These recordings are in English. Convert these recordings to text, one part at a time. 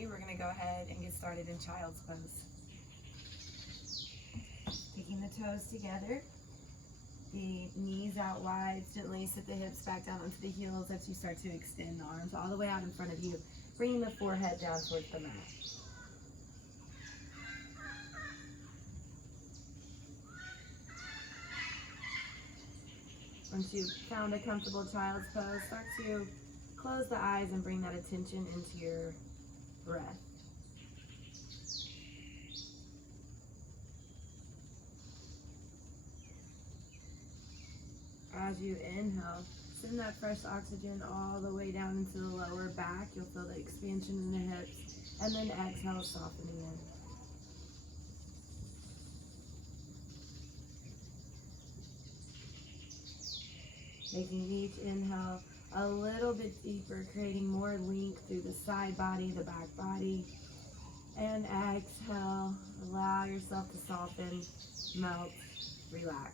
ready, we're going to go ahead and get started in child's pose. Taking the toes together, the knees out wide, gently sit the hips back down onto the heels as you start to extend the arms all the way out in front of you, bringing the forehead down towards the mat. Once you've found a comfortable child's pose, start to close the eyes and bring that attention into your breath. As you inhale, send that fresh oxygen all the way down into the lower back. You'll feel the expansion in the hips. And then exhale, softening in. Making each inhale a little bit deeper, creating more length through the side body, the back body. And exhale, allow yourself to soften, melt, relax.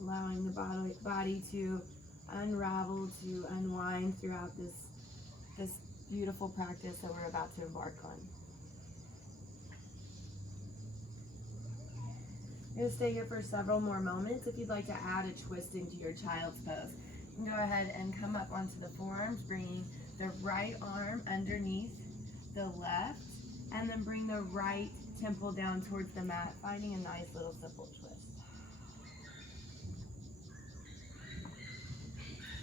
Allowing the body to unravel, to unwind throughout this beautiful practice that we're about to embark on. You're going to stay here for several more moments. If you'd like to add a twist into your child's pose, you can go ahead and come up onto the forearms, bringing the right arm underneath the left, and then bring the right temple down towards the mat, finding a nice little simple twist.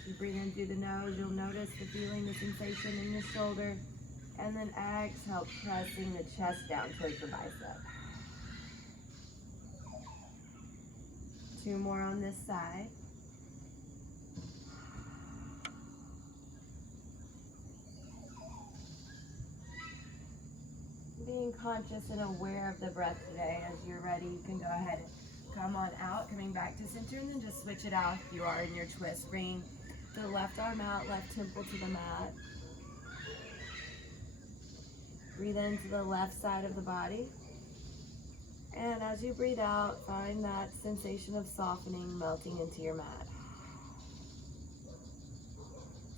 You breathe in through the nose, you'll notice the feeling, the sensation in the shoulder, and then exhale, pressing the chest down towards the bicep. 2 more on this side. Being conscious and aware of the breath today. As you're ready, you can go ahead and come on out, coming back to center, and then just switch it out if you are in your twist. Bring the left arm out, left temple to the mat. Breathe into the left side of the body. And as you breathe out, find that sensation of softening, melting into your mat.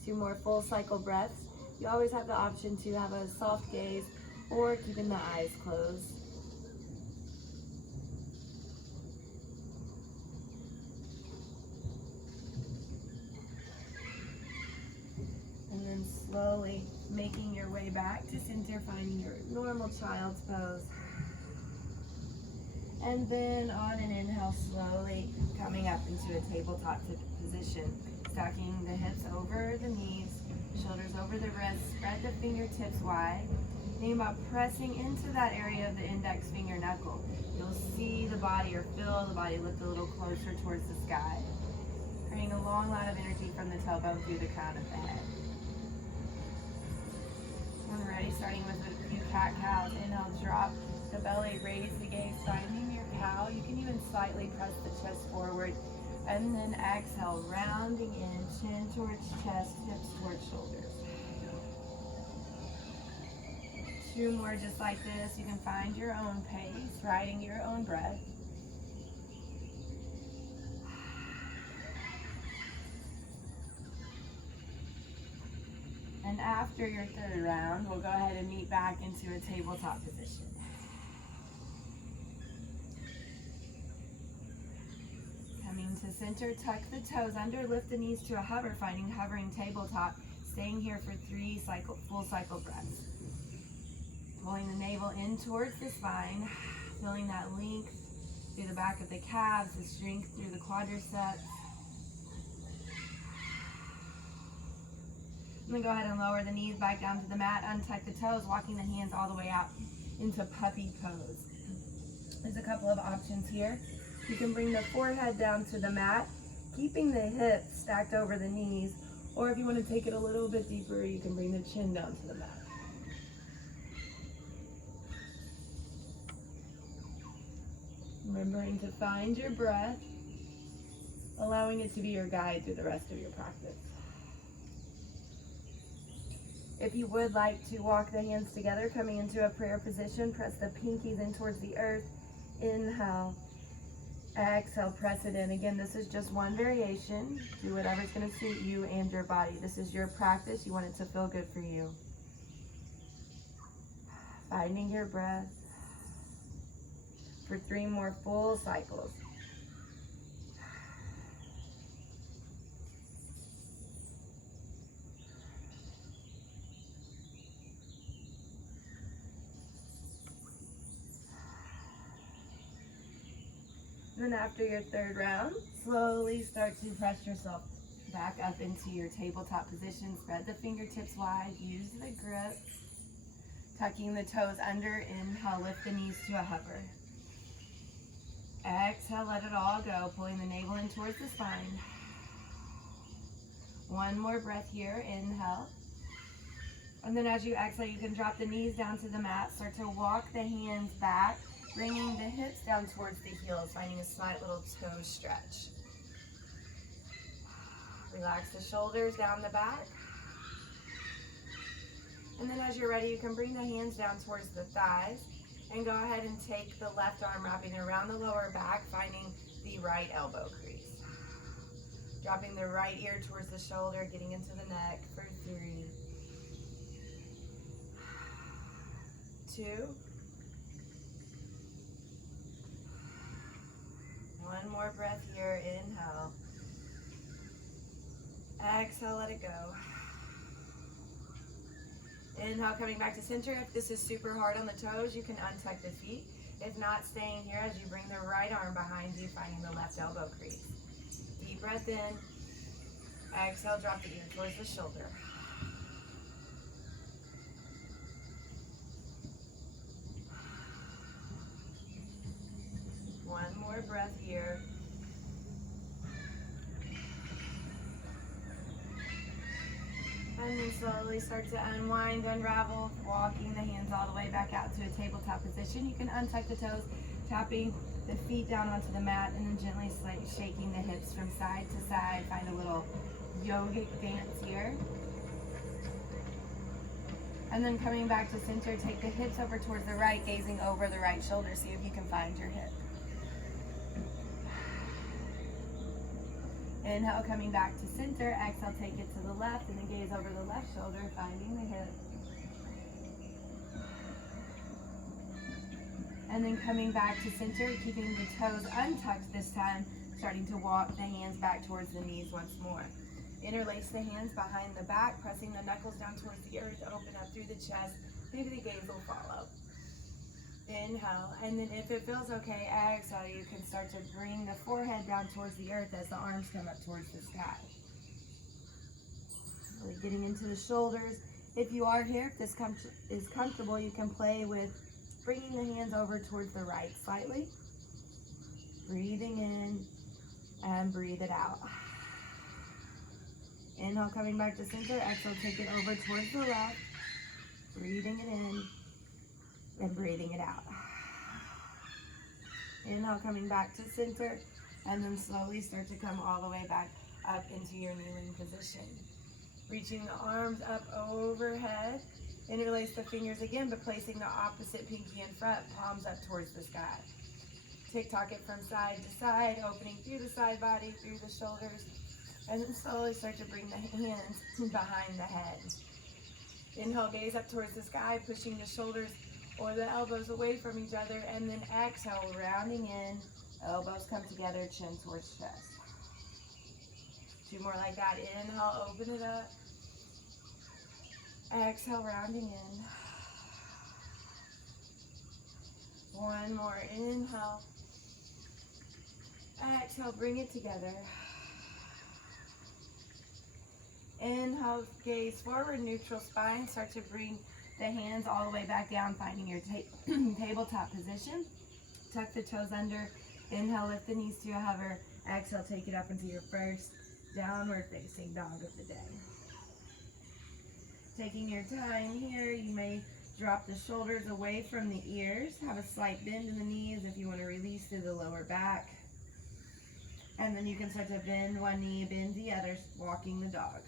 2 more full cycle breaths. You always have the option to have a soft gaze or keeping the eyes closed. And then slowly making your way back to center, finding your normal child's pose. And then on an inhale, slowly coming up into a tabletop position. Stacking the hips over the knees, shoulders over the wrists, spread the fingertips wide. Think about pressing into that area of the index finger knuckle. You'll see the body or feel the body lift a little closer towards the sky, creating a long line of energy from the tailbone through the crown of the head. When we're ready, starting with a few cat-cows. Inhale, drop the belly, raise the gaze, finding your cow. You can even slightly press the chest forward. And then exhale, rounding in, chin towards chest, hips towards shoulders. 2 more just like this. You can find your own pace, riding your own breath. And after your 3rd round, we'll go ahead and meet back into a tabletop position. Coming to center, tuck the toes under, lift the knees to a hover, finding hovering tabletop, staying here for 3 full cycle breaths. Pulling the navel in towards the spine, feeling that length through the back of the calves, the strength through the quadriceps. And then go ahead and lower the knees back down to the mat, untuck the toes, walking the hands all the way out into puppy pose. There's a couple of options here. You can bring the forehead down to the mat, keeping the hips stacked over the knees, or if you want to take it a little bit deeper, you can bring the chin down to the mat. Remembering to find your breath, allowing it to be your guide through the rest of your practice. If you would like to walk the hands together, coming into a prayer position, press the pinkies in towards the earth. Inhale. Exhale, press it in. Again, this is just one variation. Do whatever's going to suit you and your body. This is your practice. You want it to feel good for you. Finding your breath for 3 more full cycles. Then after your 3rd round, slowly start to press yourself back up into your tabletop position. Spread the fingertips wide, use the grip. Tucking the toes under, inhale, lift the knees to a hover. Exhale, let it all go, pulling the navel in towards the spine. 1 more breath here, inhale. And then as you exhale, you can drop the knees down to the mat. Start to walk the hands back, bringing the hips down towards the heels, finding a slight little toe stretch. Relax the shoulders down the back. And then as you're ready, you can bring the hands down towards the thighs and go ahead and take the left arm wrapping around the lower back, finding the right elbow crease. Dropping the right ear towards the shoulder, getting into the neck for 3, 2, 1 more breath here, inhale. Exhale, let it go. Inhale, coming back to center. If this is super hard on the toes, you can untuck the feet. If not, staying here as you bring the right arm behind you, finding the left elbow crease. Deep breath in. Exhale, drop the ear towards the shoulder. One more breath here. And then slowly start to unwind, unravel, walking the hands all the way back out to a tabletop position. You can untuck the toes, tapping the feet down onto the mat, and then gently shaking the hips from side to side. Find a little yogic dance here. And then coming back to center, take the hips over towards the right, gazing over the right shoulder. See if you can find your hip. Inhale, coming back to center. Exhale, take it to the left, and then gaze over the left shoulder, finding the hip. And then coming back to center, keeping the toes untucked this time, starting to walk the hands back towards the knees once more. Interlace the hands behind the back, pressing the knuckles down towards the earth, open up through the chest. Maybe the gaze will follow. Inhale, and then if it feels okay, exhale, you can start to bring the forehead down towards the earth as the arms come up towards the sky. Really getting into the shoulders. If you are here, if this is comfortable, you can play with bringing the hands over towards the right slightly. Breathing in and breathe it out. Inhale, coming back to center. Exhale, take it over towards the left. Breathing it in and breathing it out. Inhale, coming back to center, and then slowly start to come all the way back up into your kneeling position. Reaching the arms up overhead. Interlace the fingers again, but placing the opposite pinky in front, palms up towards the sky. Tick-tock it from side to side, opening through the side body, through the shoulders, and then slowly start to bring the hands behind the head. Inhale, gaze up towards the sky, pushing the shoulders or the elbows away from each other, and then exhale, rounding in, elbows come together, chin towards chest. 2 more like that. Inhale, open it up. Exhale, rounding in. 1 more, inhale. Exhale, bring it together. Inhale, gaze forward, neutral spine. Start to bring the hands all the way back down, finding your tabletop position. Tuck the toes under. Inhale, lift the knees to a hover. Exhale, take it up into your first downward facing dog of the day. Taking your time here, you may Drop the shoulders away from the ears. Have a slight bend in the knees if you want to release through the lower back. And then you can start to bend one knee, bend the other, walking the dog.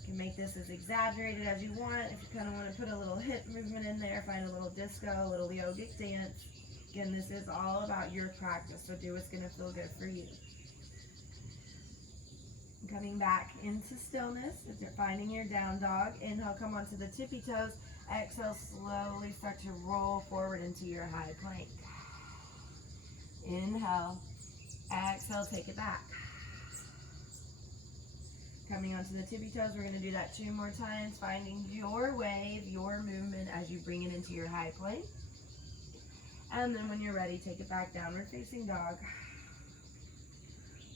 You can make this as exaggerated as you want. If you kind of want to put a little hip movement in there, find a little disco, a little yogic dance. Again, this is all about your practice, so do what's going to feel good for you. Coming back into stillness, if you're finding your down dog, inhale, come onto the tippy toes. Exhale, slowly start to roll forward into your high plank. Inhale, exhale, take it back. Coming onto the tippy toes, we're going to do that 2 more times, finding your wave, your movement as you bring it into your high plank. And then when you're ready, take it back, downward facing dog.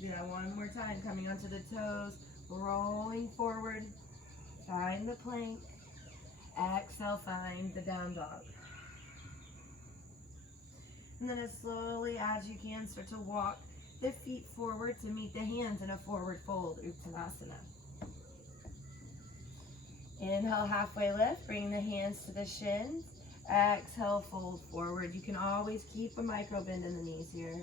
Do that 1 more time, coming onto the toes, rolling forward, find the plank. Exhale, find the down dog. And then as slowly as you can, start to walk the feet forward to meet the hands in a forward fold, Uttanasana. Inhale, halfway lift, bring the hands to the shins. Exhale, fold forward. You can always keep a micro bend in the knees here.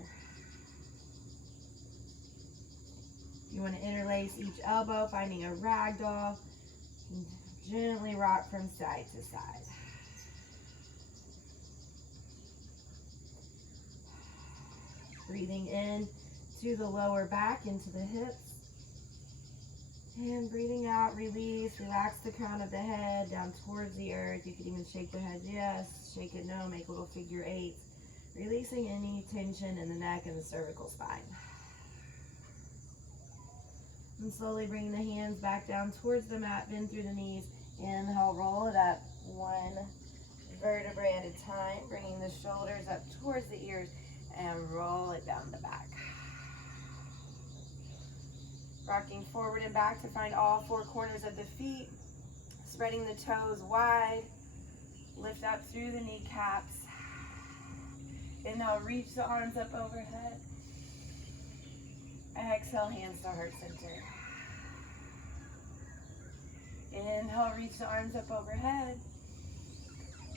You want to interlace each elbow, finding a ragdoll. Gently rock from side to side. Breathing in to the lower back, into the hips. And breathing out, release, relax the crown of the head down towards the earth. You can even shake the head yes, shake it no, make little figure eights. Releasing any tension in the neck and the cervical spine. And slowly bring the hands back down towards the mat, bend through the knees. Inhale, roll it up 1 vertebrae at a time, bringing the shoulders up towards the ears and roll it down the back. Rocking forward and back to find all 4 corners of the feet, spreading the toes wide, lift up through the kneecaps. Inhale, reach the arms up overhead. Exhale, hands to heart center. Inhale, reach the arms up overhead.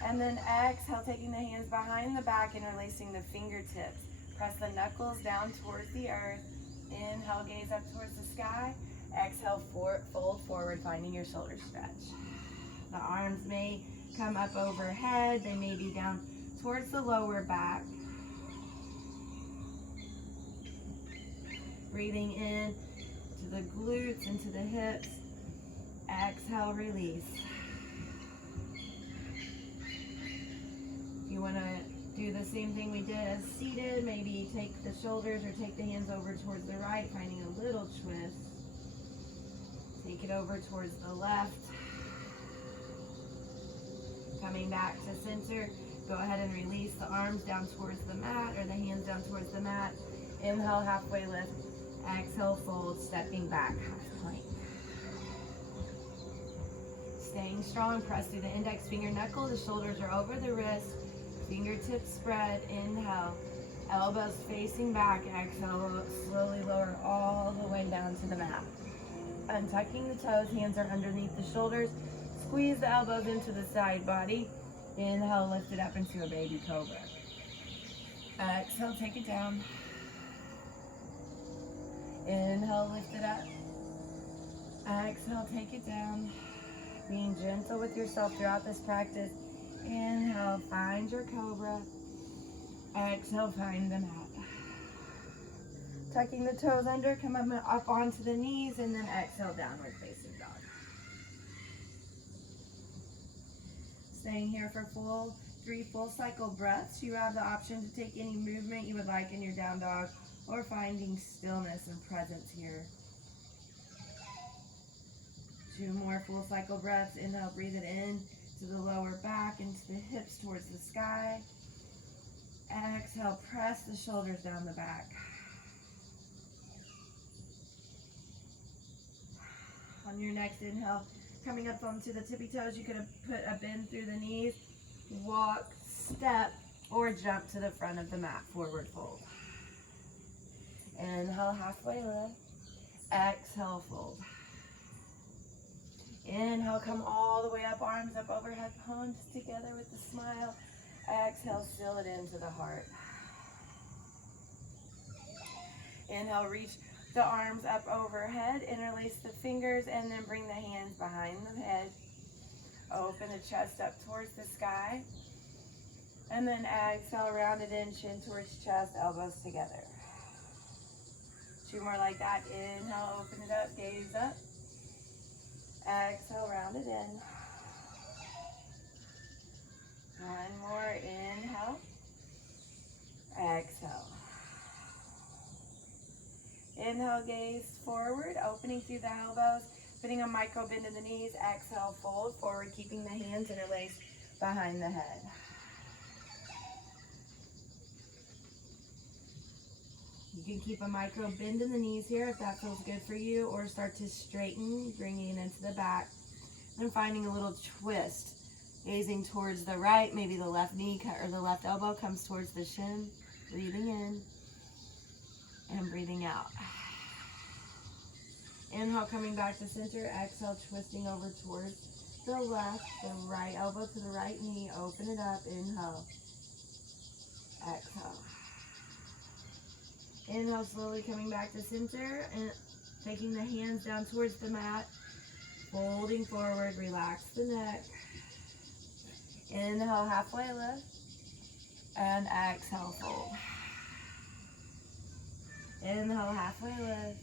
And then exhale, taking the hands behind the back, interlacing the fingertips. Press the knuckles down towards the earth. Inhale, gaze up towards the sky. Exhale, fold forward, finding your shoulder stretch. The arms may come up overhead. They may be down towards the lower back. Breathing in to the glutes, into the hips. Exhale, release. If you want to do the same thing we did as seated, maybe take the shoulders or take the hands over towards the right, finding a little twist. Take it over towards the left. Coming back to center, go ahead and release the arms down towards the mat or the hands down towards the mat. Inhale, halfway lift. Exhale, fold, stepping back, half plank. Staying strong, press through the index finger knuckle. The shoulders are over the wrist. Fingertips spread. Inhale. Elbows facing back. Exhale, slowly lower all the way down to the mat. Untucking the toes, hands are underneath the shoulders. Squeeze the elbows into the side body. Inhale, lift it up into a baby cobra. Exhale, take it down. Inhale, lift it up. Exhale, take it down. Being gentle with yourself throughout this practice. Inhale, find your cobra. Exhale, find the mat. Tucking the toes under, come up onto the knees, and then exhale, downward facing dog. Staying here for 3 full cycle breaths. You have the option to take any movement you would like in your down dog, or finding stillness and presence here. 2 more full cycle breaths. Inhale, breathe it in to the lower back, into the hips towards the sky. Exhale, press the shoulders down the back. On your next inhale, coming up onto the tippy toes, you could put a bend through the knees, walk, step, or jump to the front of the mat, forward fold. Inhale, halfway lift. Exhale, fold. Inhale, come all the way up, arms up overhead, palms together with a smile. Exhale, seal it into the heart. Inhale, reach the arms up overhead, interlace the fingers, and then bring the hands behind the head. Open the chest up towards the sky. And then exhale, round it in, chin towards chest, elbows together. 2 more like that. Inhale, open it up, gaze up. Exhale, round it in. 1 more, inhale. Exhale. Inhale, gaze forward, opening through the elbows, putting a micro bend in the knees. Exhale, fold forward, keeping the hands interlaced behind the head. You can keep a micro bend in the knees here if that feels good for you, or start to straighten, bringing it into the back, and finding a little twist, gazing towards the right. Maybe the left knee or the left elbow comes towards the shin. Breathing in and breathing out. Inhale, coming back to center. Exhale, twisting over towards the left, the right elbow to the right knee. Open it up. Inhale. Exhale. Inhale, slowly coming back to center and taking the hands down towards the mat. Folding forward, relax the neck. Inhale, halfway lift. And exhale, fold. Inhale, halfway lift.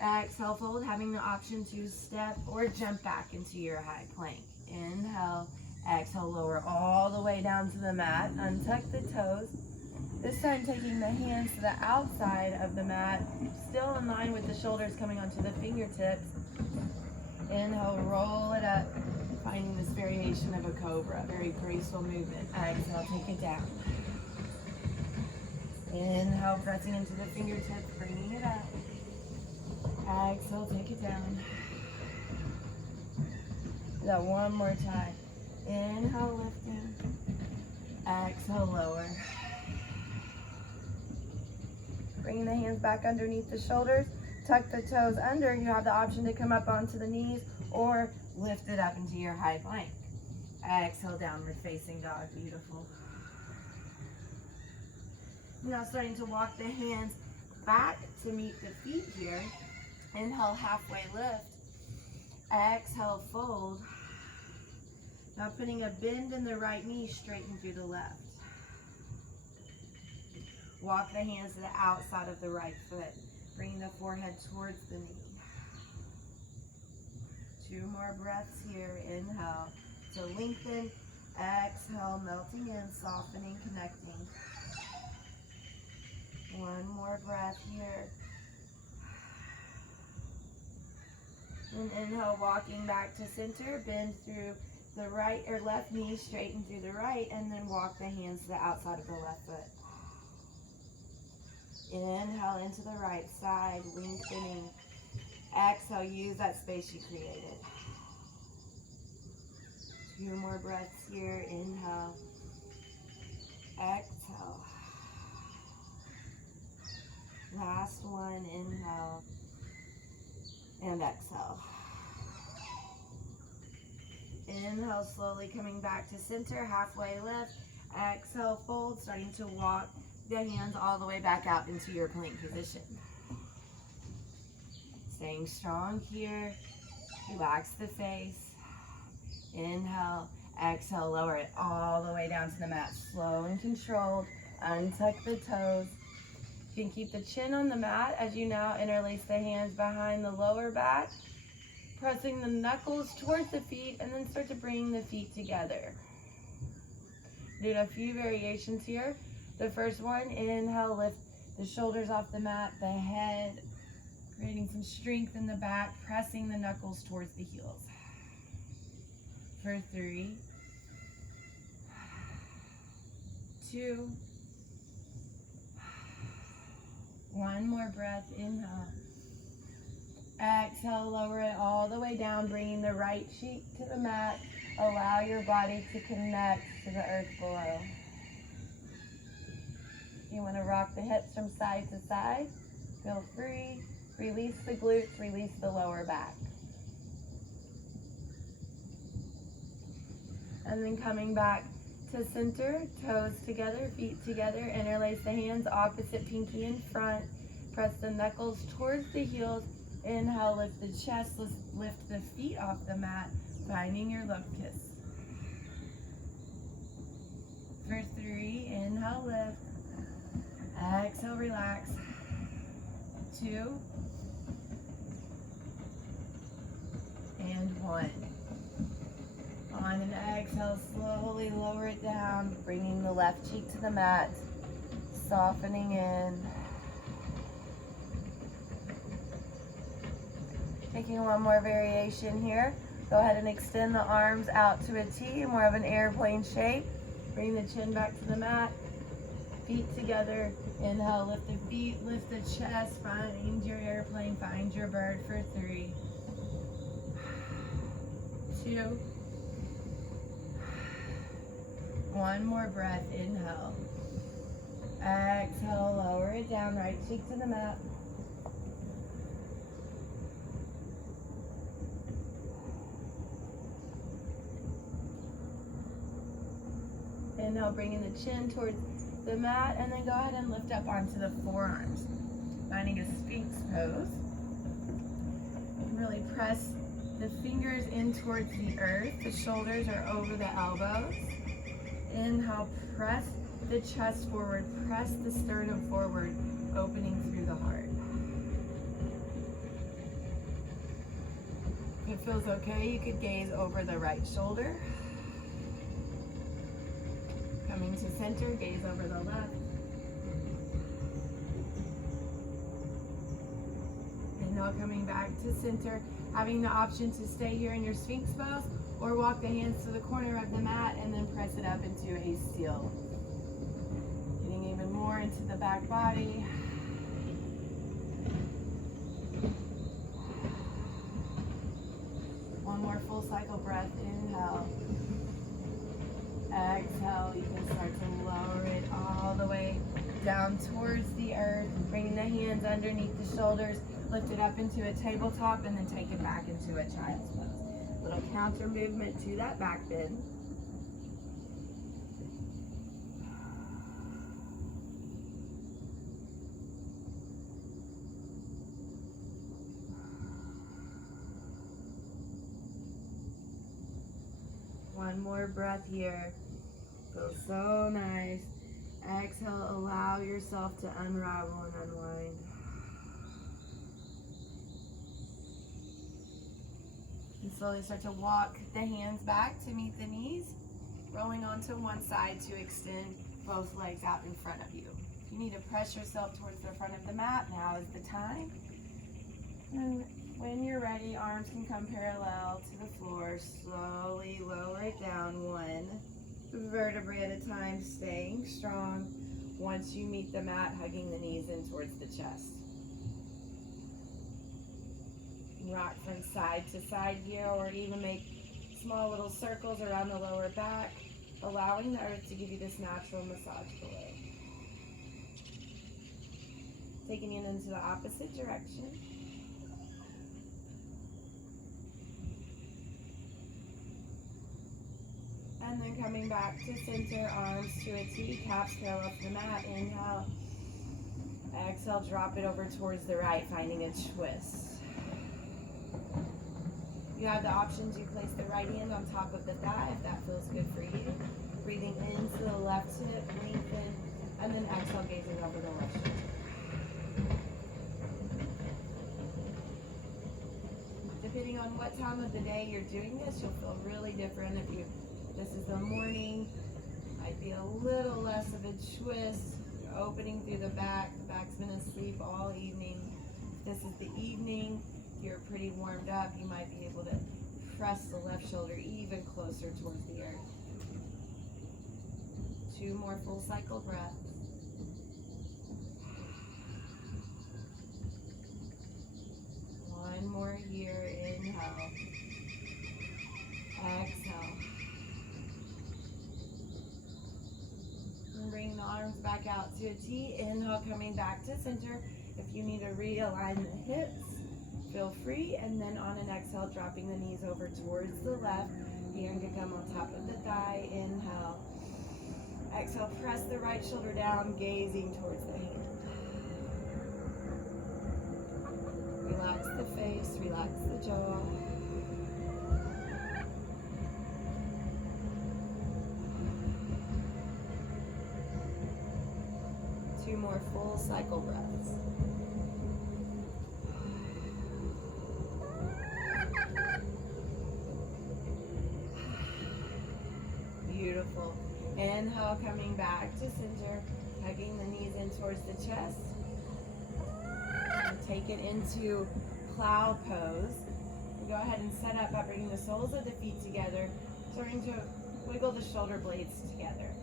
Exhale, fold, having the option to step or jump back into your high plank. Inhale, exhale, lower all the way down to the mat. Untuck the toes. This time taking the hands to the outside of the mat, still in line with the shoulders coming onto the fingertips. Inhale, roll it up, finding this variation of a cobra, very graceful movement. Exhale, take it down. Inhale, pressing into the fingertips, bringing it up. Exhale, take it down. Do that one more time. Inhale, lifting. Exhale, lower. Bringing the hands back underneath the shoulders. Tuck the toes under. You have the option to come up onto the knees or lift it up into your high plank. Exhale, downward facing dog. Beautiful. Now starting to walk the hands back to meet the feet here. Inhale, halfway lift. Exhale, fold. Now putting a bend in the right knee, straighten through the left. Walk the hands to the outside of the right foot, bringing the forehead towards the knee. 2 more breaths here. Inhale to lengthen. Exhale, melting in, softening, connecting. 1 more breath here. And inhale, walking back to center, bend through the right or left knee, straighten through the right, and then walk the hands to the outside of the left foot. Inhale into the right side, lengthening. Exhale, use that space you created. 2 more breaths here. Inhale. Exhale. Last one. Inhale. And exhale. Inhale, slowly coming back to center, halfway lift. Exhale, fold, starting to walk the hands all the way back out into your plank position. Staying strong here. Relax the face. Inhale, exhale, lower it all the way down to the mat. Slow and controlled. Untuck the toes. You can keep the chin on the mat as you now interlace the hands behind the lower back, pressing the knuckles towards the feet, and then start to bring the feet together. Do a few variations here. The first one, inhale, lift the shoulders off the mat, the head, creating some strength in the back, pressing the knuckles towards the heels. For 3, 2, 1 more breath. Inhale. Exhale, lower it all the way down, bringing the right cheek to the mat. Allow your body to connect to the earth below. You want to rock the hips from side to side. Feel free. Release the glutes, release the lower back. And then coming back to center, toes together, feet together, interlace the hands, opposite pinky in front. Press the knuckles towards the heels. Inhale, lift the chest, lift the feet off the mat, finding your love kiss. For 3, inhale, lift. Exhale, relax. 2. And 1. On an exhale, slowly lower it down, bringing the left cheek to the mat, softening in. Taking one more variation here. Go ahead and extend the arms out to a T, more of an airplane shape. Bring the chin back to the mat, feet together. Inhale, lift the feet, lift the chest, find your airplane, find your bird for 3, 2, 1 more breath, inhale. Exhale, lower it down, right cheek to the mat. Inhale, bringing the chin towards the mat, and then go ahead and lift up onto the forearms. Finding a Sphinx pose. And really press the fingers in towards the earth. The shoulders are over the elbows. Inhale, press the chest forward, press the sternum forward, opening through the heart. If it feels okay, you could gaze over the right shoulder. Coming to center, gaze over the left. And now coming back to center, having the option to stay here in your Sphinx pose or walk the hands to the corner of the mat and then press it up into a seal. Getting even more into the back body. One more full cycle breath, inhale. Exhale, you can start to lower it all the way down towards the earth, bringing the hands underneath the shoulders, lift it up into a tabletop, and then take it back into a child's pose. Little counter movement to that back bend. One more breath here. Feels so nice. Exhale, allow yourself to unravel and unwind. And slowly start to walk the hands back to meet the knees, rolling onto one side to extend both legs out in front of you. If you need to press yourself towards the front of the mat, now is the time. And when you're ready, arms can come parallel to the floor. Slowly lower it down, 1 vertebrae at a time, staying strong. Once you meet the mat, hugging the knees in towards the chest. Rock from side to side here, or even make small little circles around the lower back, allowing the earth to give you this natural massage below. Taking it into the opposite direction. And then coming back to center, arms to a T, caps parallel to the mat. Inhale. Exhale, drop it over towards the right, finding a twist. You have the option to place the right hand on top of the thigh if that feels good for you. Breathing into the left hip, lengthen, and then exhale, gazing over the left shoulder. Depending on what time of the day you're doing this, you'll feel really different. If this is the morning, might be a little less of a twist. You're opening through the back's been asleep all evening. If this is the evening, you're pretty warmed up, you might be able to press the left shoulder even closer towards the earth. 2 more full cycle breaths. One more here, inhale. Exhale. And bring the arms back out to a T. Inhale, coming back to center. If you need to realign the hips, feel free. And then on an exhale, dropping the knees over towards the left. The ear can come on top of the thigh. Inhale. Exhale, press the right shoulder down, gazing towards the hand. Relax the face, relax the jaw. Two more full cycle breaths. Beautiful. Inhale, coming back to center, hugging the knees in towards the chest. And take it into Plow Pose. Go ahead and set up by bringing the soles of the feet together, starting to wiggle the shoulder blades together.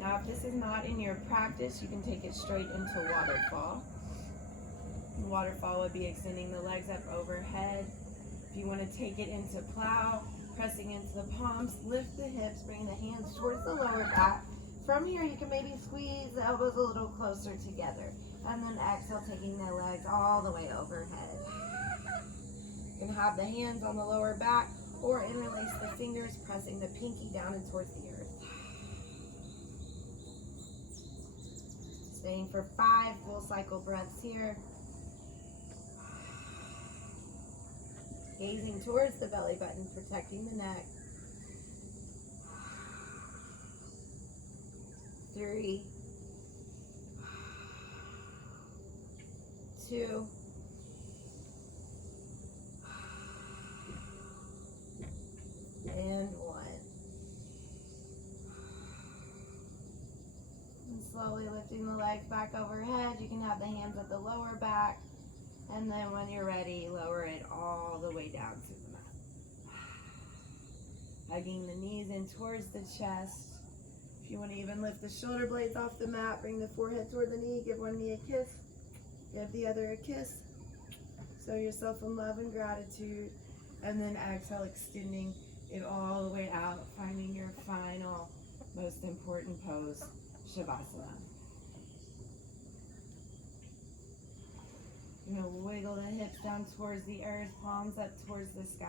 Now, if this is not in your practice, you can take it straight into waterfall. Waterfall would be extending the legs up overhead. If you want to take it into plow, pressing into the palms, lift the hips, bring the hands towards the lower back. From here, you can maybe squeeze the elbows a little closer together. And then exhale, taking the legs all the way overhead. You can have the hands on the lower back or interlace the fingers, pressing the pinky down and towards the earth. Staying for 5 full cycle breaths here. Gazing towards the belly button, protecting the neck. 3, 2, and 1. And slowly lifting the legs back overhead. You can have the hands at the lower back. And then when you're ready, lower it all the way down to the mat. Hugging the knees in towards the chest. If you want to even lift the shoulder blades off the mat, bring the forehead toward the knee, give one knee a kiss, give the other a kiss. Show yourself some love and gratitude. And then exhale, extending it all the way out, finding your final, most important pose, Shavasana. You're going to wiggle the hips down towards the earth, palms up towards the sky.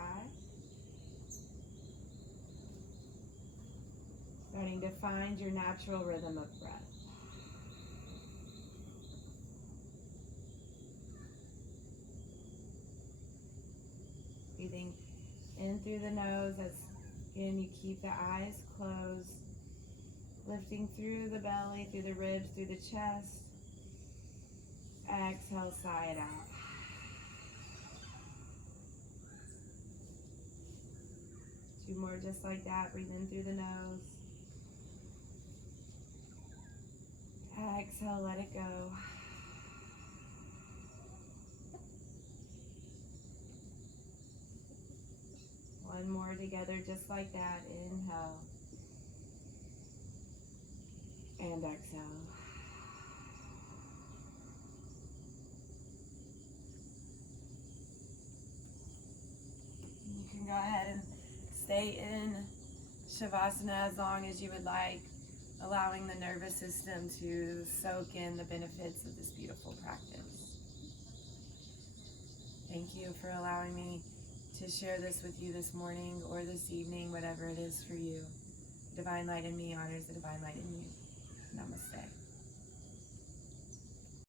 Starting to find your natural rhythm of breath. Breathing in through the nose as, again, you keep the eyes closed. Lifting through the belly, through the ribs, through the chest. Exhale, sigh it out. Two more just like that. Breathe in through the nose. Exhale, let it go. One more together just like that. Inhale. And exhale. You can go ahead and stay in Shavasana as long as you would like, allowing the nervous system to soak in the benefits of this beautiful practice. Thank you for allowing me to share this with you this morning or this evening, whatever it is for you. Divine light in me honors the divine light in you. Namaste.